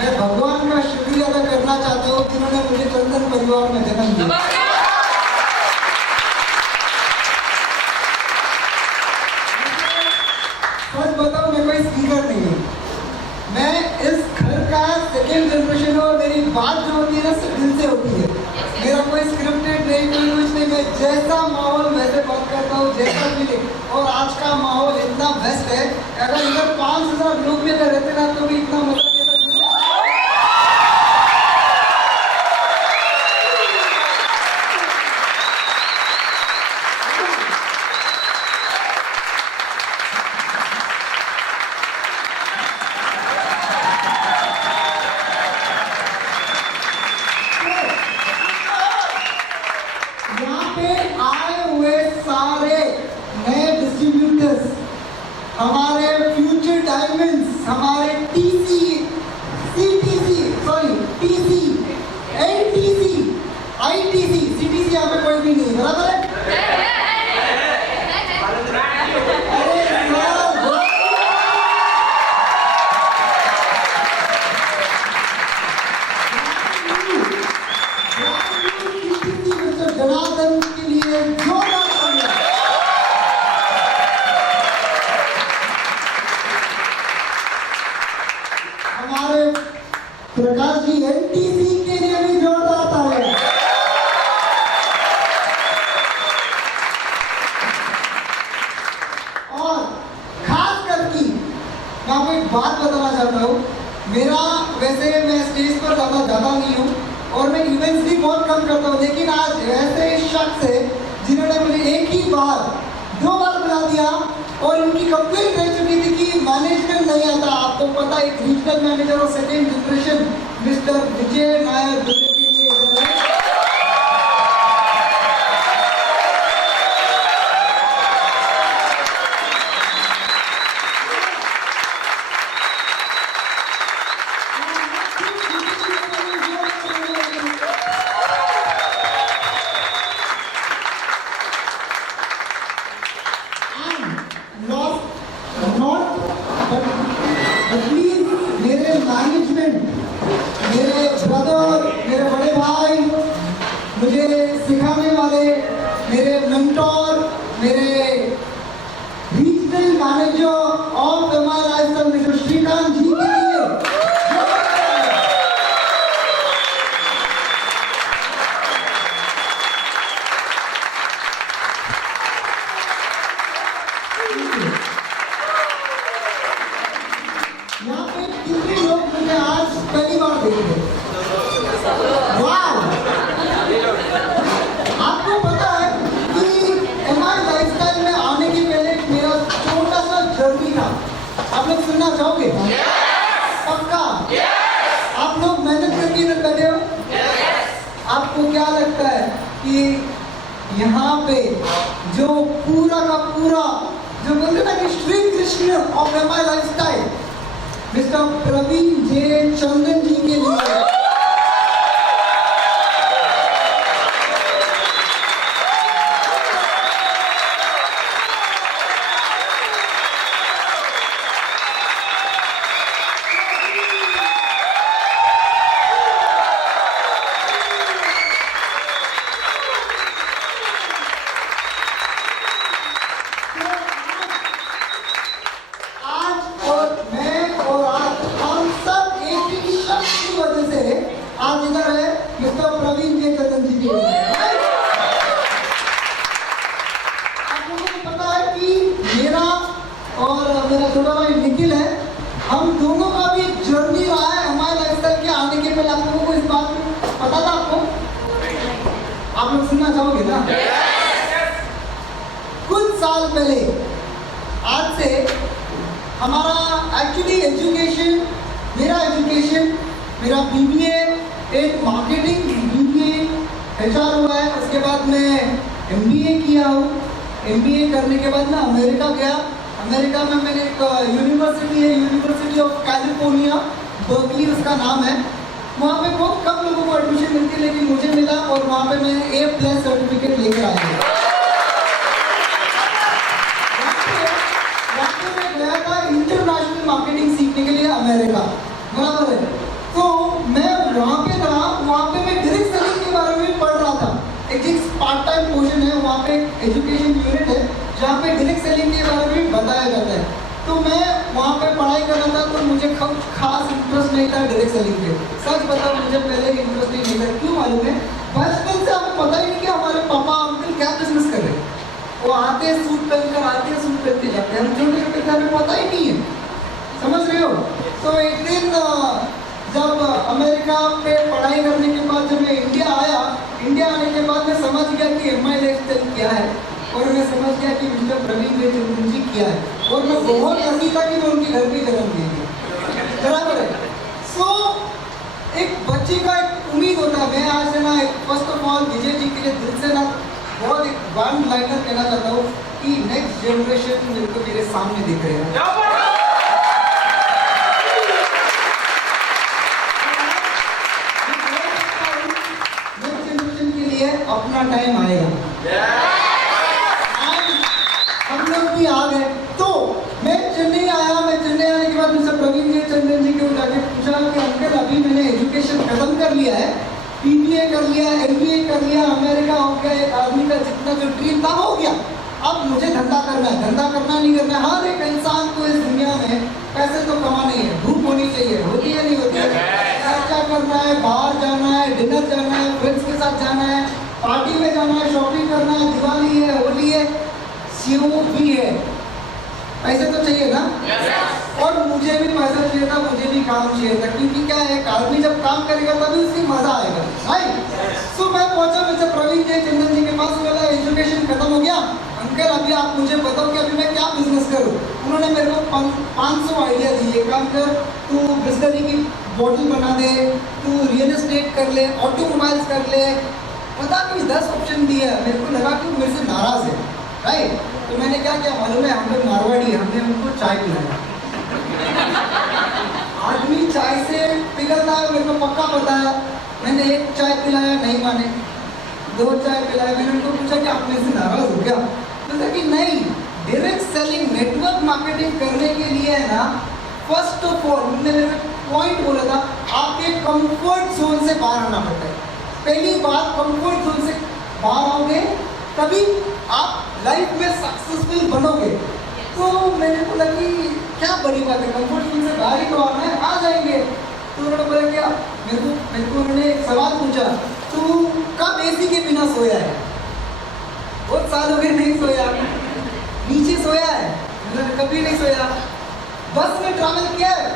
मैं भगवान का शुक्रिया अदा करना चाहता हूँ जिन्होंने मुझे चंदन परिवार में जन्म दिया। सच बताऊं, मैं कोई स्पीकर नहीं हूँ, मैं इस घर का सेकेंड जनरेशन हूँ और मेरी बात जो होती है ना सिर्फ दिल से होती है। मेरा कोई स्क्रिप्टेड नहीं, कोई कुछ नहीं, मैं जैसा माहौल वैसे बात करता हूँ, जैसा फीलिंग। और आज का माहौल इतना बेस्ट है, अगर इधर 5,000 लोग भी अगर रहते ना तो भी इतना मजा नहीं आता। हमारे फ्यूचर डायमंड्स, हमारे TC, CTC, sorry TC, NTC, ITC, CTC यहाँ पे कोई भी नहीं, बराबर है? जनार्दन के लिए जोरदार तालियां। हमारे प्रकाश जी एनटीसी के लिए भी जोरदार तालियां। और खास करके मैं आपको एक बात बताना चाहता हूँ, मेरा वैसे मैं स्टेज पर ज़्यादा जाता नहीं हूँ और मैं इवेंट्स भी बहुत कम करता हूँ, लेकिन आज ऐसे शख्स है जिन्होंने मुझे एक ही बार 2 बार बुला दिया और उनकी कंप्लेंट रह चुकी थी कि मैनेजमेंट नहीं आता। आपको पता है एक रीजनल मैनेजर और सेकेंड जनरेशन मिस्टर विजय नायर के लिए मेरे मैनेजमेंट, मेरे ब्रदर, मेरे बड़े भाई, मुझे सिखाने वाले, मेरे मेंटोर, मेरे regional manager of MI lifestyle mister Shrikant ji के लिए यहाँ पे कितने लोग मुझे आज पहली बार देखे? वाह! आपको पता है कि एमआई लाइफस्टाइल में आने के पहले मेरा छोटा सा जर्नी था। आप लोग सुनना चाहोगे? पक्का? आप लोग मेहनत करके इधर बैठे हो? आपको क्या लगता है कि यहाँ पे जो पूरा का पूरा जो बोलते ना कि Shri Krishna of MI lifestyle mister Praveen J Chandan ji के लिए आज और मैं और आज हम सब एक ही शख्स की वजह से सुनना चाहोगे ना? कुछ साल पहले, आज से हमारा एक्चुअली एजुकेशन, मेरा बीबीए एक मार्केटिंग बीबीए HR हुआ है। उसके बाद मैं MBA किया हूँ। MBA करने के बाद मैं अमेरिका गया। अमेरिका में मैंने एक यूनिवर्सिटी है, यूनिवर्सिटी ऑफ कैलिफोर्निया, बर्कली उसका नाम है। वहाँ पे बहुत कम लोगों को एडमिशन मिलती है, लेकिन मुझे मिला और वहाँ पे मैं A+ सर्टिफिकेट लेकर आया। वहाँ पे मैं गया था इंटरनेशनल मार्केटिंग सीखने के लिए अमेरिका, बराबर है। तो मैं वहाँ पे था, वहाँ पे मैं डायरेक्ट सेलिंग के बारे में पढ़ रहा था। एक पार्ट टाइम पोर्शन है वहाँ पे, एजुकेशन यूनिट है जहाँ पे डायरेक्ट सेलिंग के बारे में बताया जाता है। तो मैं वहाँ पे पढ़ाई कर रहा था, तो मुझे खास इंटरेस्ट नहीं था डायरेक्ट सेलिंग पे। सच बताओ, मुझे पहले इंटरेस्ट नहीं था। क्यों मालूम है? बचपन से हमें पता ही नहीं कि हमारे पापा अंकल क्या बिजनेस कर रहे हैं। वो आते हैं सूट पहनकर, आते हैं सूट पहनते जाते हैं। हम छोटे छोटे थे, हमें पता ही नहीं है, समझ रहे हो? तो एक दिन जब अमेरिका पे पढ़ाई करने के बाद जब मैं इंडिया आया, इंडिया आने के बाद मैं समझ गया कि MI लाइफस्टाइल क्या है, और मैं समझ गया कि मिस्टर प्रवीण जयचंद्रन जी क्या है। और मैं बहुत लकी था कि मैं उनके घर पे जन्म लिया, बराबर है। सो एक बच्चे का एक उम्मीद होता है। मैं आज से ना first of all Vijay ji के लिए दिल से ना बहुत एक वन लाइनर कहना चाहता हूँ कि नेक्स्ट जनरेशन मेरे सामने दिख रहे हैं। अपना टाइम आएगा। हम लोग भी आ गए। तो मैं चेन्नई आया। मैं चेन्नई आने के बाद मिस्टर प्रवीण जयचंद्रन जी को जाके पूछा कि अंकल अभी मैंने एजुकेशन खत्म कर लिया है, PBA कर लिया, MBA कर लिया, अमेरिका हो गया, एक आदमी का जितना जो ड्रीम था हो गया, अब मुझे धंधा करना है। धंधा करना नहीं करना है, हर एक इंसान को इस दुनिया में पैसे तो कमाने ही है, भूख होनी चाहिए, होती है नहीं होती है? खर्चा करना है, बाहर जाना है, डिनर जाना है, फ्रेंड्स के साथ जाना है, पार्टी में जाना है, शॉपिंग करना है, दिवाली है, होली है, CO भी है, पैसे तो चाहिए ना? और मुझे भी पैसा चाहिए था, मुझे भी काम चाहिए था, क्योंकि क्या है, एक आदमी जब काम करेगा तभी उसकी मजा आएगा, राइट? सो मैं पहुंचा मिस्टर प्रवीण जयचंद्रन जी के पास। मेरा एजुकेशन खत्म हो गया। अंकल अभी आप मुझे बताओ कि अभी मैं क्या बिजनेस करूं? उन्होंने मेरे को 500 आइडिया दिए। काम कर, तू बिस्लरी की बोतल बना दे, तू रियल एस्टेट कर ले, ऑटोमोबाइल्स कर ले, पता नहीं 10 ऑप्शन दिए। मेरे को लगा कि मेरे से नाराज है, राइट? तो मैंने क्या किया मालूम है? हम लोग मारवाड़ी, हमने उनको चाय पिलाया। आदमी चाय से पिघलता है, मेरे को पक्का पता है। मैंने एक चाय पिलाया, नहीं माने। 2 चाय पिलाया। मैंने उनको पूछा कि आप मेरे से नाराज हो क्या? बोला कि नहीं, डायरेक्ट सेलिंग, नेटवर्क मार्केटिंग करने के लिए है ना, फर्स्ट ऑफ ऑल उन्होंने मेरे पॉइंट बोला था, आपके कंफर्ट जोन से बाहर आना पड़ता है। पहली बात, कंफर्ट जोन से बाहर आओगे तभी आप लाइफ में सक्सेसफुल बनोगे। तो मैंने बोला कि क्या बड़ी बात है, कंफर्ट जोन से बाहर ही तो आना है, आ जाएंगे। तो उन्होंने बोला क्या, मेरे को उन्होंने एक सवाल पूछा, तू कब AC के बिना सोया है? बहुत साल हो गए नहीं सोया। नीचे सोया है? मैंने कभी नहीं सोया। बस में ट्रैवल किया है,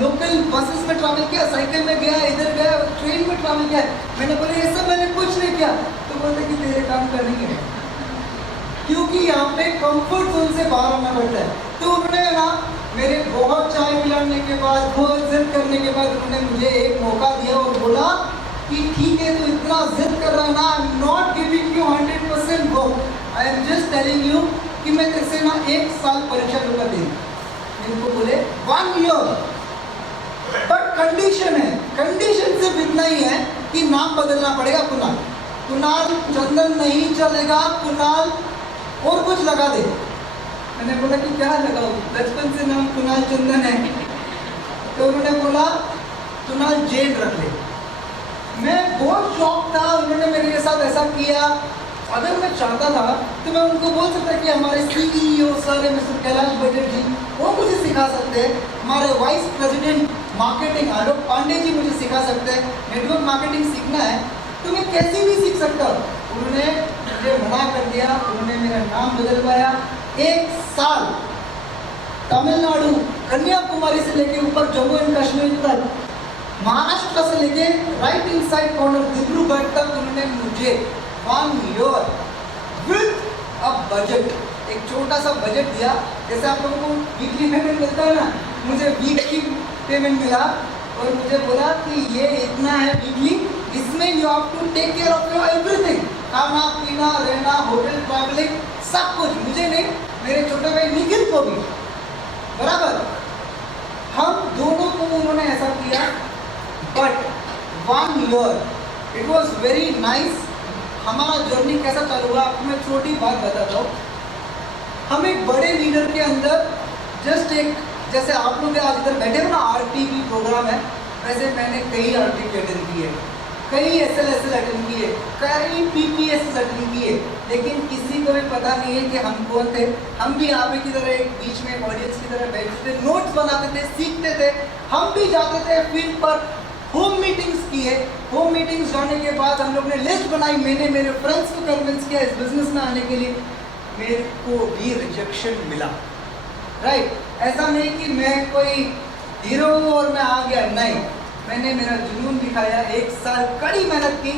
लोकल बसेस में ट्रैवल किया, साइकिल में गया, इधर गया, ट्रेन में ट्रैवल किया। मैंने बोला ये सब मैंने कुछ नहीं किया। तो बोलते कि तेरे काम का नहीं है, क्योंकि यहाँ पे कंफर्ट जोन से बाहर आना पड़ता है। तो उन्होंने ना मेरे बहुत चाय पिलाने के बाद, बहुत जिद करने के बाद उन्होंने मुझे एक मौका दिया और बोला कि ठीक है, तो इतना जिद कर रहा है ना, I am not giving you 100% work, I am just telling you कि मैं तेरे से ना 1 साल परीक्षा दूंगा। इनको बोले 1 ईयर, बट कंडीशन है, कंडीशन सिर्फ इतना ही है कि नाम बदलना पड़ेगा। कुणाल, कुणाल चंदन नहीं चलेगा, कुणाल और कुछ लगा दे। मैंने बोला कि क्या लगाऊं, बचपन से नाम कुणाल चंदन है। तो उन्होंने बोला कुणाल जैन रख ले। मैं बहुत शौक था, उन्होंने मेरे साथ ऐसा किया। अगर मैं चाहता था तो मैं उनको बोल सकता कि हमारे CEO सर है मिस्टर कैलाश बजट जी, वो मुझे सिखा सकते हैं। हमारे वाइस प्रेसिडेंट मार्केटिंग आलोक पांडे जी मुझे सिखा सकते हैं। नेटवर्क मार्केटिंग सीखना है तो मैं कैसे भी सीख सकता हूँ। उन्होंने मुझे मना कर दिया, उन्होंने मेरा नाम बदलवाया। 1 साल तमिलनाडु, कन्याकुमारी से लेके ऊपर जम्मू एंड कश्मीर तक, महाराष्ट्र से लेके राइट इन साइड कॉर्नर दिब्रूगढ़ तक उन्होंने मुझे 1 year with a budget, एक छोटा सा बजट दिया। जैसे आप लोगों को वीकली पेमेंट मिलता है ना, मुझे वीकली पेमेंट मिला और मुझे बोला कि ये इतना है वीकली, इसमें you have to take care of your everything, खाना पीना रहना होटल ट्रैवलिंग सब कुछ, मुझे नहीं मेरे छोटे भाई निखिल को भी, बराबर हम दोनों को उन्होंने ऐसा किया। But 1 year it was very nice. हमारा जर्नी कैसा चालू हुआ आपको मैं छोटी बात बताता हूँ। हम एक बड़े लीडर के अंदर जस्ट एक, जैसे आप लोग आज इधर बैठे हो ना, आरटीवी प्रोग्राम है, वैसे मैंने कई आरटीवी अटेंड किए, कई एसएलएसएल अटेंड किए, कई पीपीएस अटेंड किए, लेकिन किसी को भी पता नहीं है कि हम कौन थे। हम भी आप की तरह एक बीच में ऑडियंस की तरह बैठते थे, नोट्स बनाते थे, सीखते थे, हम भी जाते थे फील्ड पर, होम मीटिंग्स किए। होम मीटिंग्स जाने के बाद हम लोग ने लिस्ट बनाई, मैंने मेरे फ्रेंड्स को कन्विंस किया इस बिजनेस में आने के लिए, मेरे को भी रिजेक्शन मिला। राइट, ऐसा नहीं कि मैं कोई हीरो हूँ और मैं आ गया, नहीं, मैंने मेरा जुनून दिखाया, 1 साल कड़ी मेहनत की।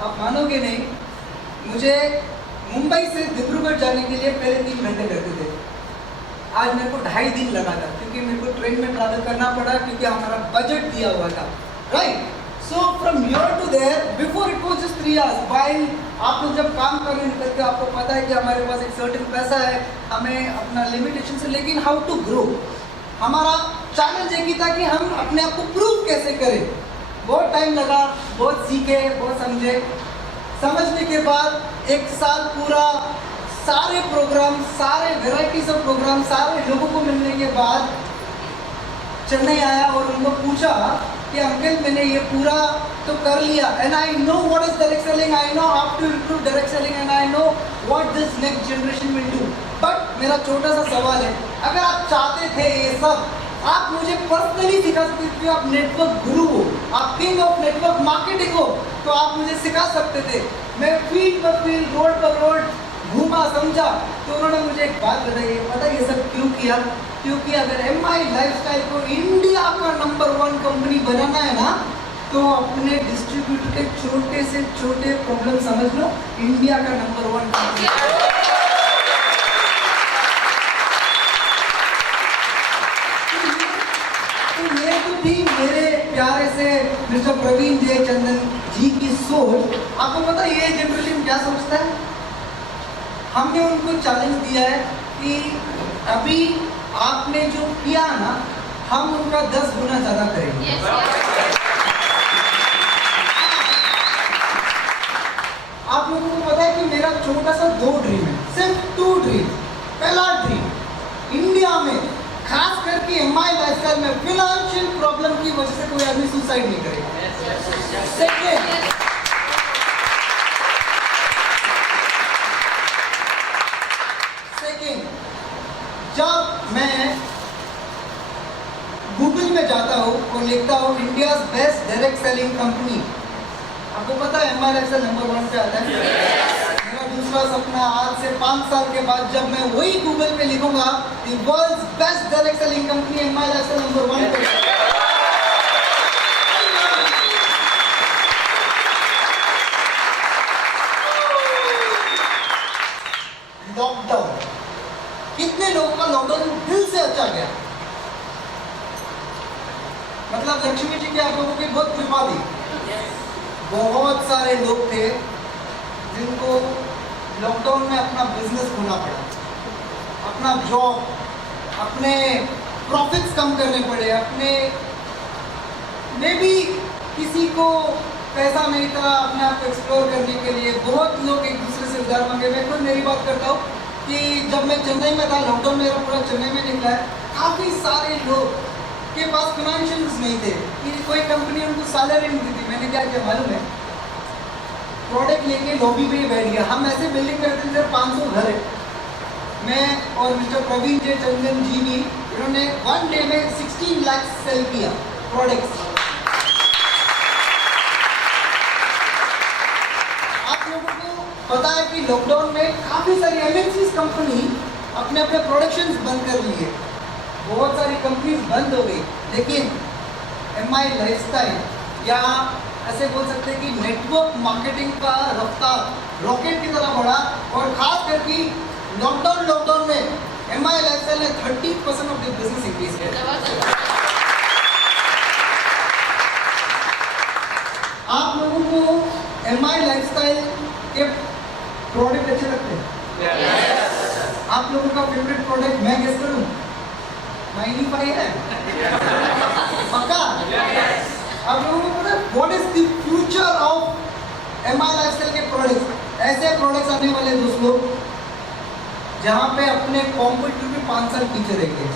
आप मानोगे नहीं, मुझे मुंबई से डिब्रूगढ़ जाने के लिए पहले 3 घंटे लगते थे, आज मेरे को 2.5 दिन लगा था, क्योंकि मेरे को ट्रेन में ट्रैवल करना पड़ा, क्योंकि हमारा बजट दिया हुआ था। Right, so from here to there, before it was just 3 hours, while आप लोग जब काम करने निकलते हो आपको पता है कि हमारे पास एक सर्टेन पैसा है, हमें अपना लिमिटेशन से, लेकिन हाउ टू ग्रो, हमारा चैलेंज एक ही था कि हम अपने आप को प्रूव कैसे करें। बहुत टाइम लगा, बहुत सीखे, बहुत समझे, समझने के बाद 1 साल पूरा सारे प्रोग्राम, सारे वेराइटीज ऑफ प्रोग्राम, सारे लोगों को मिलने के बाद चेन्नई आया और उनको पूछा कि अंकल मैंने ये पूरा तो कर लिया, and I know what is direct selling, I know how to improve direct selling, and I know what this next generation will do. But मेरा छोटा सा सवाल है, अगर आप चाहते थे ये सब, आप मुझे पर्सनली सिखा सकते थे, आप नेटवर्क गुरु हो, आप किंग ऑफ नेटवर्क मार्केटिंग हो, तो आप मुझे सिखा सकते थे। मैं फील्ड पर फील्ड, रोड पर रोड घूमा, समझा, तो उन्होंने मुझे एक बात बताई, पता ये सब क्यों किया? क्योंकि अगर MI लाइफस्टाइल को इंडिया का नंबर 1 कंपनी बनाना है ना, तो अपने डिस्ट्रीब्यूटर के छोटे से छोटे प्रॉब्लम समझ लो, इंडिया का नंबर 1 कंपनी। तो ये तो थी मेरे प्यारे से मिस्टर प्रवीण जयचंदन जी की सोच। आपको पता है ये जनरेशन क्या सोचता है? हमने उनको चैलेंज दिया है कि अभी आपने जो किया ना, हम उनका 10 गुना ज्यादा करेंगे। आप लोगों को पता है कि मेरा छोटा सा 2 ड्रीम है, सिर्फ 2 ड्रीम। पहला ड्रीम, इंडिया में खास करके MI लाइफस्टाइल में फाइनेंशियल प्रॉब्लम की वजह से कोई आदमी सुसाइड नहीं करेगा। सेकेंड, जब मैं गूगल में जाता हूँ और लिखता हूँ India best direct selling company, आपको पता है MI लाइफस्टाइल नंबर 1 पे आता है। मेरा दूसरा सपना, आज से 5 साल के बाद जब मैं वही गूगल पे लिखूंगा the world's best direct selling company, MI lifestyle number 1 पे। लॉकडाउन, कितने लोगों का लॉकडाउन दिल से अच्छा गया, मतलब लक्ष्मी जी की आप लोगों की बहुत कृपा थी। बहुत सारे लोग थे जिनको लॉकडाउन में अपना बिजनेस खोलना पड़ा, अपना जॉब, अपने प्रॉफिट्स कम करने पड़े, अपने मे बी किसी को पैसा नहीं था अपने आप को एक्सप्लोर करने के लिए। बहुत लोग एक दूसरे से उधार मांगे। मैं खुद मेरी बात करता हूँ कि जब मैं चेन्नई में था, लॉकडाउन मेरा पूरा चेन्नई में निकला है, काफ़ी सारे लोग के पास फिनेंशियल्स नहीं थे कि कोई कंपनी उनको सैलरी नहीं देती। मैंने क्या किया मालूम है? प्रोडक्ट लेके लॉबी पे बैठ गया। हम ऐसे बिल्डिंग में रहते थे, 500 घर है। मैं और मिस्टर प्रवीण जयचंदन जी भी, इन्होंने 1 डे में 16 लाख सेल किया प्रोडक्ट्स। आप लोगों को पता है कि लॉकडाउन में काफ़ी सारी MNCs कंपनी अपने अपने प्रोडक्शंस बंद कर लिए, बहुत सारी कंपनीज बंद हो गई, लेकिन MI लाइफस्टाइल या ऐसे बोल सकते हैं कि नेटवर्क मार्केटिंग का रफ्तार रॉकेट की तरह बढ़ा, और खास करके लॉकडाउन में MI लाइफस्टाइल ने 30% ऑफ द बिजनेस इंक्रीज किया। आप लोगों को MI लाइफस्टाइल के प्रोडक्ट अच्छे लगते हैं? आप लोगों का फेवरेट प्रोडक्ट मैं गेस करूं? 95 है पक्का? आप लोगों को पता है what is the future of MI lifestyle के प्रोडक्ट्स? ऐसे प्रोडक्ट्स आने वाले दोस्तों जहां पे अपने कॉम्पिटिटर में 5 साल पीछे रह गए।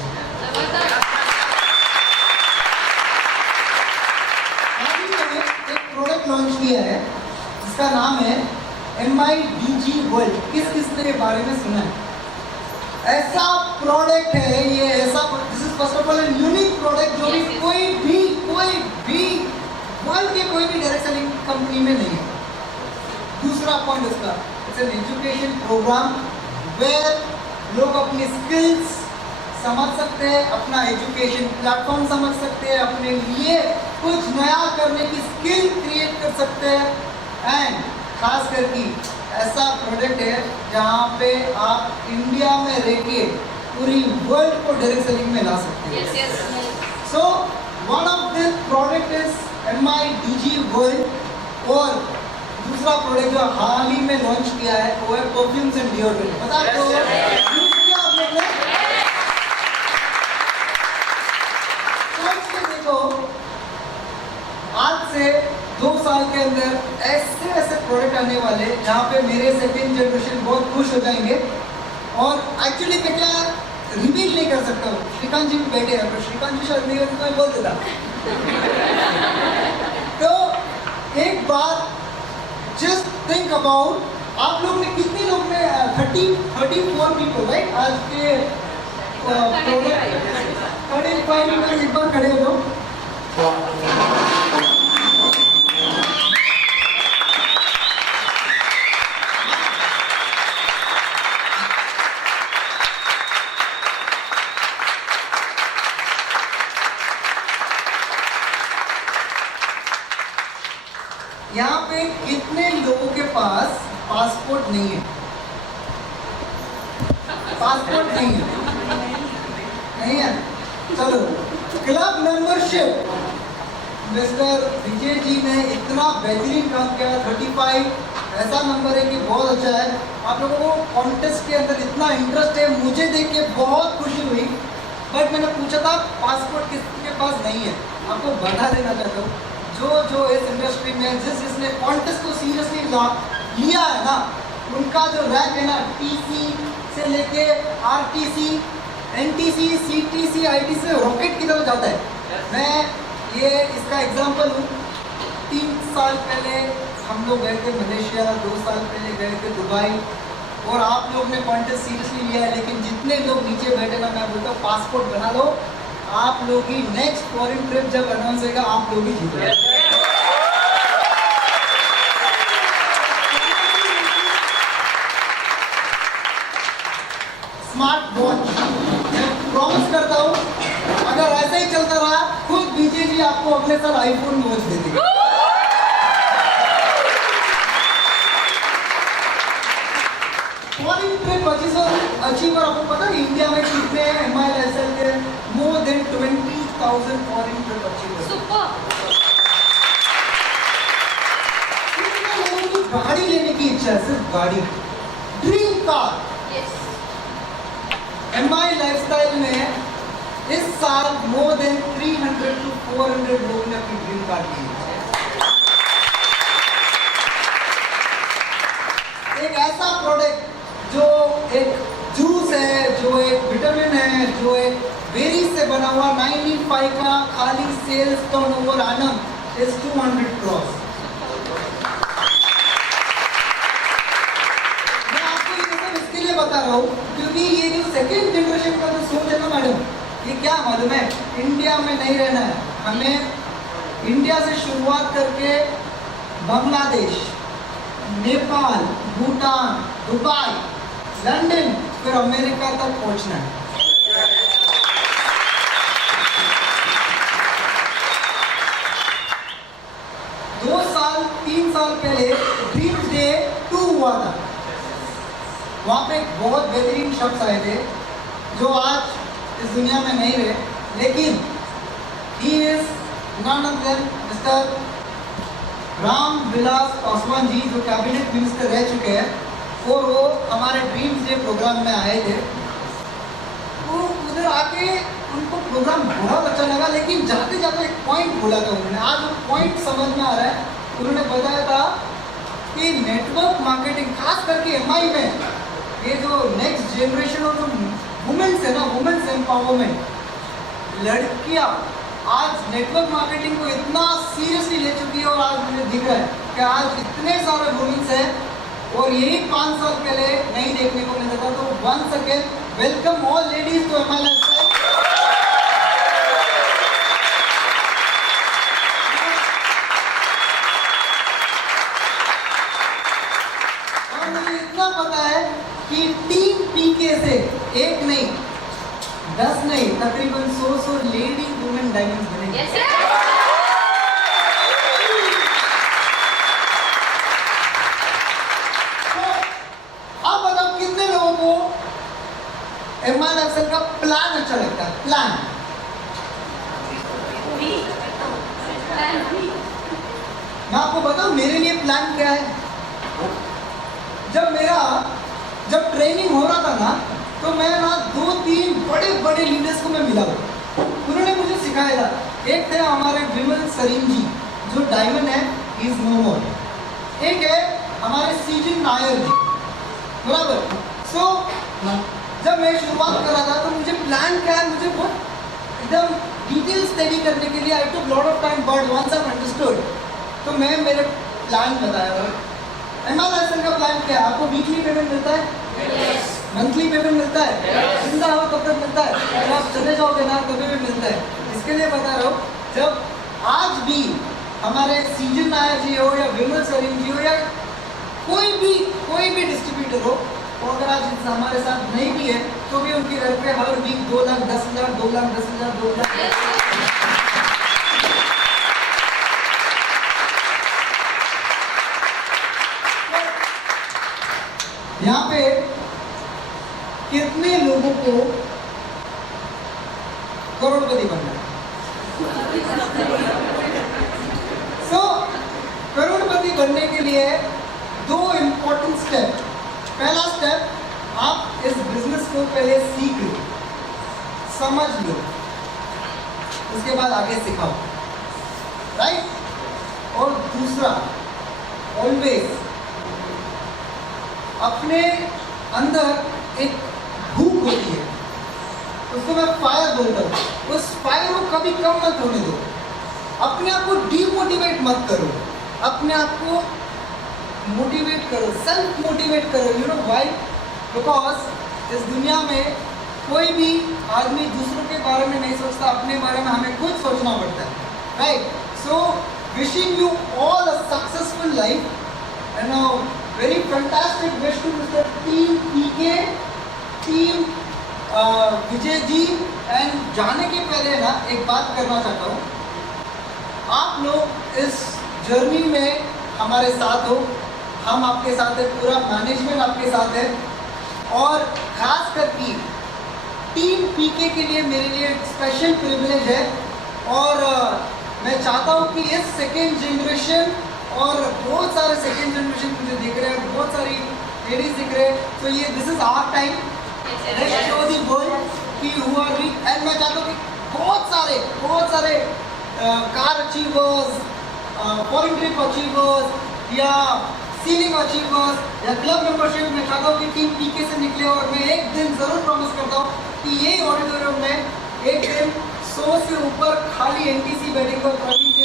अभी मैंने एक प्रोडक्ट लॉन्च किया है जिसका नाम है MI DG वर्ल्ड। किसने के बारे में सुना है? ऐसा प्रोडक्ट है ये, ऐसा this is first of all an unique product जो भी कोई भी वर्ल्ड के कोई भी डायरेक्ट सेलिंग कंपनी में नहीं है। दूसरा पॉइंट इसका, it's an education program where लोग अपनी स्किल्स समझ सकते हैं, अपना एजुकेशन प्लेटफॉर्म समझ सकते हैं, अपने लिए कुछ नया करने की स्किल क्रिएट कर सकते हैं। एंड खास करके ऐसा प्रोडक्ट है जहाँ पे आप इंडिया में रह के पूरी वर्ल्ड को डायरेक्ट सेलिंग में ला सकते हैं। So one of the product is MI DG world, और दूसरा प्रोडक्ट जो हाल ही में लॉन्च किया है वो है परफ्यूम्स एंड डिओड्रेंट। पता है तो यूज किया आप लोग ने? सोच के देखो, आज से 2 साल के अंदर ऐसे प्रोडक्ट आने वाले जहाँ पे मेरे सेकेंड जनरेशन बहुत खुश हो जाएंगे। और एक्चुअली मैं क्या रिवील नहीं कर सकता हूँ, श्रीकांत जी भी बैठे हैं, पर श्रीकांत जी शायद नहीं होते तो मैं बोल देता। तो एक बार जस्ट थिंक अबाउट, आप लोग ने कितने लोग ने 34 पीपल राइट आज के प्रोडक्ट 35 पीपल एक बार खड़े हो जाओ। यहाँ पे कितने लोगों के पास पासपोर्ट नहीं है? पासपोर्ट नहीं है? चलो, club membership mister Vijay ji ने इतना बेहतरीन काम किया। 35 ऐसा नंबर है कि बहुत अच्छा है। आप लोगों को कॉन्टेस्ट के अंदर इतना इंटरेस्ट है, मुझे देख के बहुत खुशी हुई। बट मैंने पूछा था पासपोर्ट किसके पास नहीं है। आपको बता देना चाहता हूँ, जो इस इंडस्ट्री में जिसने कॉन्टेस्ट को सीरियसली लिया है ना, उनका जो रैंक है ना, TC से लेके RTC, NTC, CTC, ITC rocket की तरफ जाता है। मैं ये इसका एग्जांपल हूँ। 3 साल पहले हम लोग गए थे मलेशिया, 2 साल पहले गए थे दुबई, और आप लोग ने कॉन्टेस्ट सीरियसली लिया है। लेकिन जितने लोग नीचे बैठे ना, मैं बोलता हूँ पासपोर्ट बना लो, आप लोग ही नेक्स्ट फॉरेन ट्रिप जब अनाउंस होगा आप लोग ही जीतोगे। स्मार्ट वॉच, मैं प्रॉमिस करता हूँ अगर ऐसा ही चलता रहा, खुद विजय जी आपको अगले साल iPhone वॉच दे देंगे। फॉरेन ट्रिप अचीवर आपको पता है इंडिया में कितने हैं? MI लाइफस्टाइल के more than 20,000 foreign trip achiever. कितने लोगों की गाड़ी लेने की इच्छा है? सिर्फ गाड़ी, ड्रीम कार। MI लाइफस्टाइल में इस साल मोर देन 300 to 400 लोगों ने अपनी ड्रीम कार ली है। एक ऐसा प्रोडक्ट जो एक जूस है, जो एक विटामिन है, जो एक बेरी से बना हुआ 95 का खाली sales turnover annum is 200 crores। मैं आपको ये सब इसके लिए बता रहा हूँ क्योंकि ये जो सेकेंड जनरेशन का जो सोच है ना मैडम, ये क्या मालूम है, इंडिया में नहीं रहना है हमें। इंडिया से शुरुआत करके बांग्लादेश, नेपाल, भूटान, दुबई, लंदन, फिर अमेरिका तक पहुंचना है। दो पहले ड्रीम्स डे 2 हुआ था। वहाँ पे एक बहुत बेहतरीन शख्स आए थे जो आज इस दुनिया में नहीं रहे, लेकिन he is none other than mister Ram Vilas Paswan ji, जो कैबिनेट मिनिस्टर रह चुके हैं, और वो हमारे ड्रीम्स डे प्रोग्राम में आए थे। वो उधर आके उनको प्रोग्राम बहुत अच्छा लगा, लेकिन जाते जाते एक पॉइंट बोला था उन्होंने। आज वो पॉइंट समझ में आ रहा है। उन्होंने बताया था कि नेटवर्क मार्केटिंग, खास करके एमआई में, ये जो नेक्स्ट जनरेशन और जो वुमेन्स है ना, वुमेन्स एम्पावरमेंट, लड़कियां आज नेटवर्क मार्केटिंग को इतना सीरियसली ले चुकी है। और आज मुझे दिख रहा है कि आज इतने सारे वुमेन्स हैं, और यही 5 साल पहले नहीं देखने को मिलता था। तो once again welcome all ladies to MI lifestyle. और मुझे इतना पता है कि टीम पीके से एक नहीं, 10 नहीं, तकरीबन 100 लेडी वुमेन डायमंड्स बनेंगे। अब बताओ कितने लोगों को एमआई लाइफस्टाइल का प्लान अच्छा लगता है? प्लान मैं आपको बताऊं मेरे लिए प्लान क्या है। जब ट्रेनिंग हो रहा था ना, तो मैं ना 2-3 बड़े बड़े लीडर्स को मैं मिला हूँ। उन्होंने मुझे सिखाया था। एक थे हमारे विमल सरीन जी, जो डायमंड है, इज नो मोर। एक है हमारे सीजन नायर जी, बराबर। सो जब मैं शुरुआत कर रहा था, तो मुझे प्लान क्या है, मुझे बहुत एकदम डिटेल स्टडी करने के लिए I took lot of time, but once I understood, तो मैं मेरे प्लान बताया। एमआई लाइफस्टाइल का प्लान क्या है? आपको वीकली पेमेंट मिलता है, मंथली पेमेंट मिलता है, जिंदा हो तब तक मिलता है, अगर आप चले जाओगे ना तभी भी मिलता है। इसके लिए बता रहा हूँ, जब आज भी हमारे सीजन नायर जी हो या विमल सरीन जी हो या कोई भी डिस्ट्रीब्यूटर हो, तो अगर आज हमारे साथ नहीं भी है, तो भी उनके घर पे हर वीक 2,10,000, 2,10,000, 2,00,000। यहाँ पे कितने लोगों को करोड़पति बनना है? करोड़पति बनने के लिए 2 इंपॉर्टेंट स्टेप। पहला स्टेप, आप इस बिजनेस को पहले सीख लो, समझ लो, उसके बाद आगे सिखाओ, राइट। और दूसरा, ऑलवेज अपने अंदर एक भूख होती है, उसको मैं फायर बोलता हूँ। उस फायर को कभी कम मत होने दो। अपने आप को डीमोटिवेट मत करो, अपने आप को मोटिवेट करो, सेल्फ मोटिवेट करो। You know why? बिकॉज इस दुनिया में कोई भी आदमी दूसरों के बारे में नहीं सोचता, अपने बारे में हमें खुद सोचना पड़ता है, right. So wishing you all a successful life and very fantastic wish to Mr. Team PK, Team Vijay ji. And जाने के पहले ना एक बात करना चाहता हूँ, आप लोग इस जर्नी में हमारे साथ हो, हम आपके साथ है, पूरा मैनेजमेंट आपके साथ है, और खास करके टीम पीके के लिए मेरे लिए एक स्पेशल प्रिविलेज है। और मैं चाहता हूँ कि इस सेकेंड जनरेशन, और बहुत सारे सेकेंड जनरेशन मुझे दिख रहे हैं, बहुत सारी लेडीज दिख रहे हैं, तो ये this is our time, let's show the world कि हु आर वी। एंड मैं चाहता हूँ कि बहुत सारे car achievers, foreign trip achievers या सीलिंग अचीवर्स या क्लब मेंबरशिप, मैं चाहता हूँ कि टीम पीके से निकले। और मैं एक दिन जरूर प्रॉमिस करता हूँ कि ये ऑडिटोरियम में एक दिन 100 से ऊपर खाली एनटीसी बैठेंगे और प्रवीण जी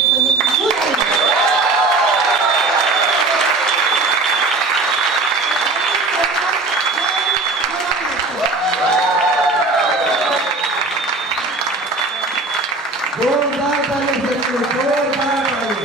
जोरदार ताली से, जोरदार ताली।